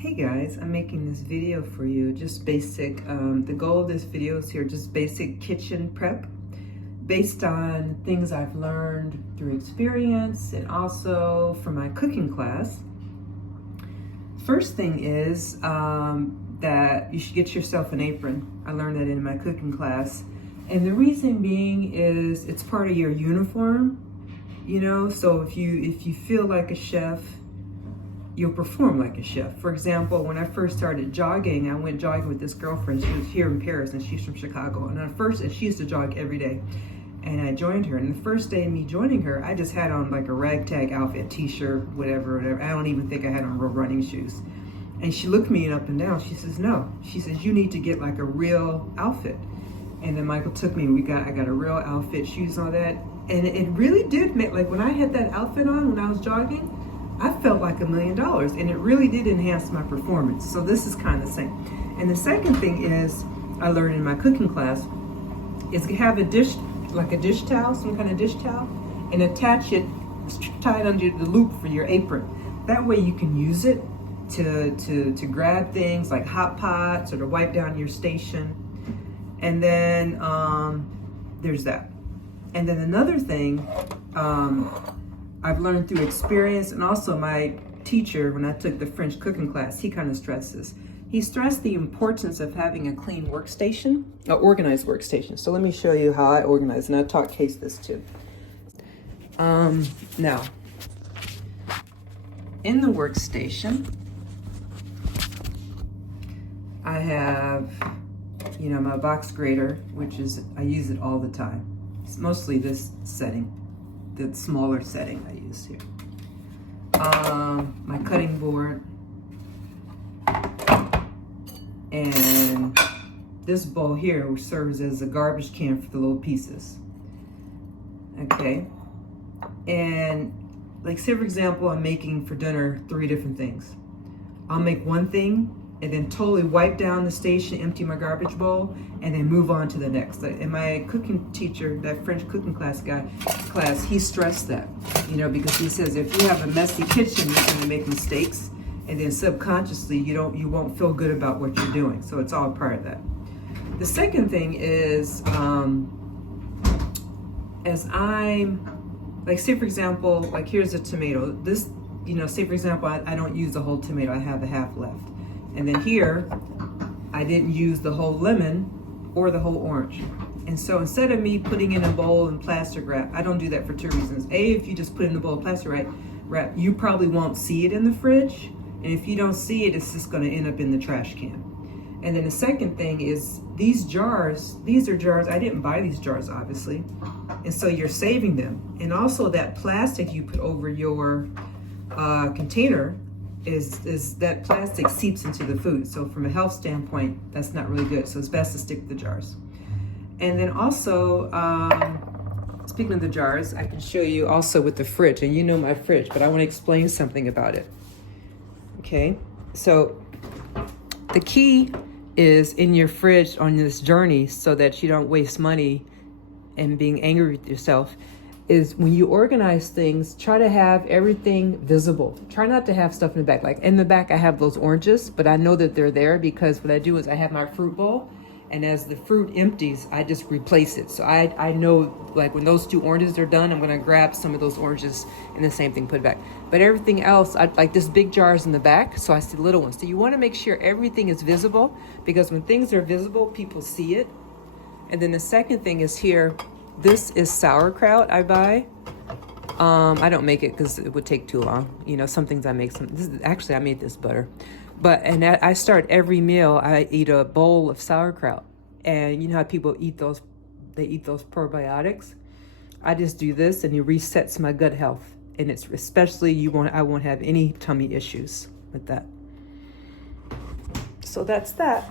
Hey guys, I'm making this video for you, just basic, the goal of this video is here, just basic kitchen prep based on things I've learned through experience and also from my cooking class. First thing is that you should get yourself an apron. I learned that in my cooking class. And the reason being is it's part of your uniform, you know, so if you feel like a chef, you'll perform like a chef. For example, when I first started jogging, I went jogging with this girlfriend. She was here in Paris and she's from Chicago. And she used to jog every day. And I joined her. And the first day of me joining her, I just had on like a ragtag outfit, t-shirt, whatever. I don't even think I had on real running shoes. And she looked me up and down. She says, no. She says, you need to get like a real outfit. And then Michael took me, I got a real outfit, shoes, all that. And it really did make, like when I had that outfit on, when I was jogging, I felt like $1 million, and it really did enhance my performance. So this is kind of the same. And the second thing is, I learned in my cooking class, is have a dish, like a dish towel, some kind of dish towel, and attach it, tie it under the loop for your apron. That way you can use it to grab things like hot pots or to wipe down your station. And then there's that. And then another thing, I've learned through experience, and also my teacher, when I took the French cooking class, he kind of stresses. He stressed the importance of having a clean workstation, an organized workstation. So let me show you how I organize, and I'll talk case this too. Now, in the workstation, I have, my box grater, which is, I use it all the time. It's mostly this setting. The smaller setting I use here. My cutting board, and this bowl here serves as a garbage can for the little pieces. Okay, and like say for example, I'm making for dinner 3 different things. I'll make one thing and then totally wipe down the station, empty my garbage bowl, and then move on to the next. And my cooking teacher, that French cooking class, he stressed that, because he says if you have a messy kitchen, you're gonna make mistakes, and then subconsciously you won't feel good about what you're doing. So it's all part of that. The second thing is, as I'm, like say for example, like here's a tomato. This, say for example, I don't use the whole tomato, I have the half left. And then here, I didn't use the whole lemon or the whole orange. And so instead of me putting in a bowl and plastic wrap, I don't do that for 2 reasons. A, if you just put in a bowl of plastic wrap, you probably won't see it in the fridge. And if you don't see it, it's just gonna end up in the trash can. And then the second thing is these are jars, I didn't buy these jars, obviously. And so you're saving them. And also that plastic you put over your container, is that plastic seeps into the food. So from a health standpoint, that's not really good. So it's best to stick with the jars. And then also, speaking of the jars, I can show you also with the fridge, and you know my fridge, but I want to explain something about it. Okay, so the key is in your fridge on this journey so that you don't waste money and being angry with yourself, is when you organize things, try to have everything visible. Try not to have stuff in the back. Like in the back, I have those oranges, but I know that they're there because what I do is I have my fruit bowl, and as the fruit empties, I just replace it. So I know, like when those 2 oranges are done, I'm gonna grab some of those oranges and the same thing, put it back. But everything else, like this big jars in the back, so I see the little ones. So you wanna make sure everything is visible, because when things are visible, people see it. And then the second thing is here, this is sauerkraut I buy. I don't make it because it would take too long. Some things I make, actually I made this butter. And I start every meal, I eat a bowl of sauerkraut. And you know how people eat those probiotics? I just do this and it resets my gut health. And it's especially, I won't have any tummy issues with that. So that's that.